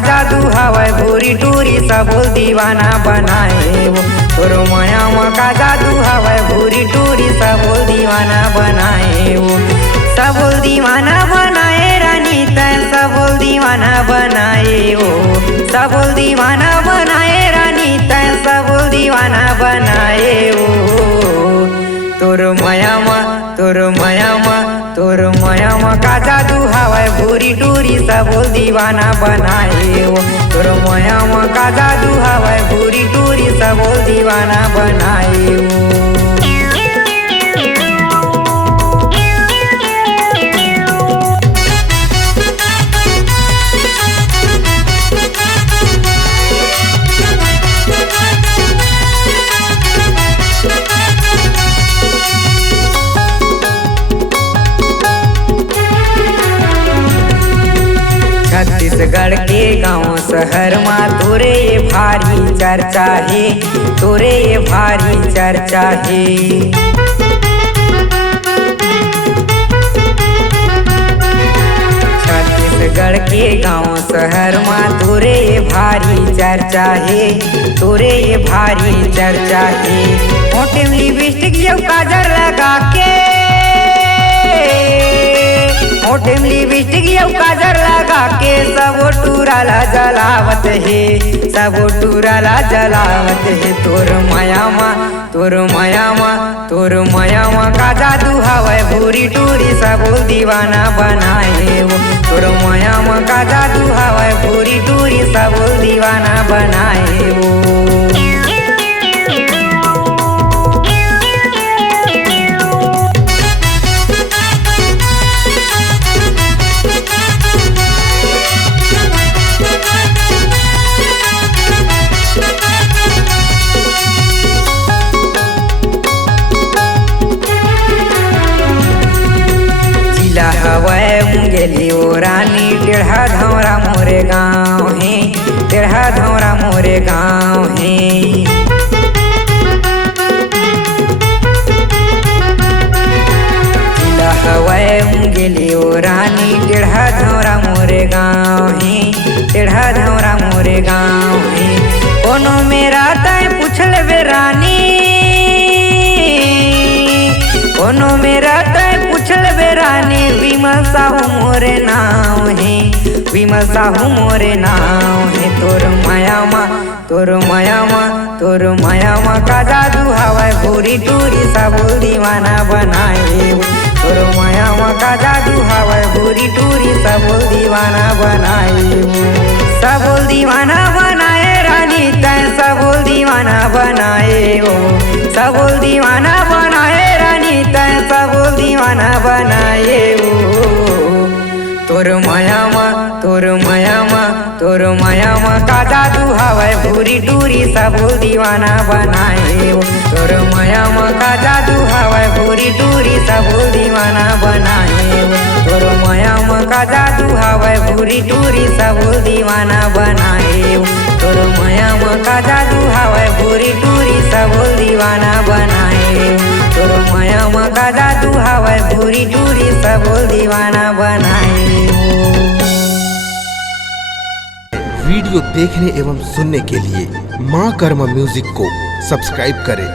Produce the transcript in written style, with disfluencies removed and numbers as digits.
जादू हवै भूरी टूरी सब दीवाना बनाए वो। तोर माया का जादू हवै भूरी टूरी सब दीवाना बनाए वो। सब दीवाना बनाए रानी तै सब दीवाना बनाए वो। सब दीवाना बनाए रानी तै सब दीवाना बनाए वो। तोर माया का जादू हवै भूरी टूरी सब दीवाना बनाए वो। तोर माया का जादू हवै भूरी टूरी सब दीवाना बनाए वो। छत्तीसगढ़ के गाँव शहर में तोरे ये भारी चर्चा है, तोरे ये भारी चर्चा है। छत्तीसगढ़ के गाँव शहर में तोरे ये भारी चर्चा है, तोरे ये भारी चर्चा है। होठे में लिपस्टिक जब काजल लगा के, होठे में लिपस्टिक जब काजल लगा के सब टूराला जलावत है, सब टूराला जलावत है। तोर माया का जादू हवै भूरी टूरी सब दीवाना बनाए वो। तोर माया का जादू हवै भूरी टूरी सब दीवाना बनाए वो। हवै मुंगेली ओ रानी टेढ़ा धौरा मोरे गाँव है, टेढ़ा धौरा मोरे गाँव है। जिला हवै मुंगेली ओ रानी टेढ़ा धौरा मोरे गाँव है, टेढ़ा धौरा मोरे गाँव है। कोनो मेरा तय पूछ लेबे रानी, कोनो मेरा तय पूछ लेबे रानी। विमल साहू मोरे नाम है, विमल साहू मोरे नाम है। तोर माया का जादू हवै भूरी टूरी सब दीवाना बनाए वो। तोर माया का जादू हवै भूरी टूरी सब दीवाना बनाए वो। सब दीवाना बनाए रानी तै सब दीवाना बनाए वो। सब दीवाना बनाए रानी तै सब दीवाना बनाए वो। तोर माया का जादू हवै भूरी टूरी सब दीवाना बनाए वो। तोर माया का जादू हवै भूरी टूरी सब दीवाना बनाए वो। तोर माया का जादू हवै भूरी टूरी सब दीवाना बनाए वो। तोर माया का जादू हवै भूरी टूरी सब दीवाना बनाए वो। तोर माया का जादू हवै भूरी टूरी सब दीवाना बनाए वो। वीडियो देखने एवं सुनने के लिए माँ कर्मा म्यूजिक को सब्सक्राइब करें।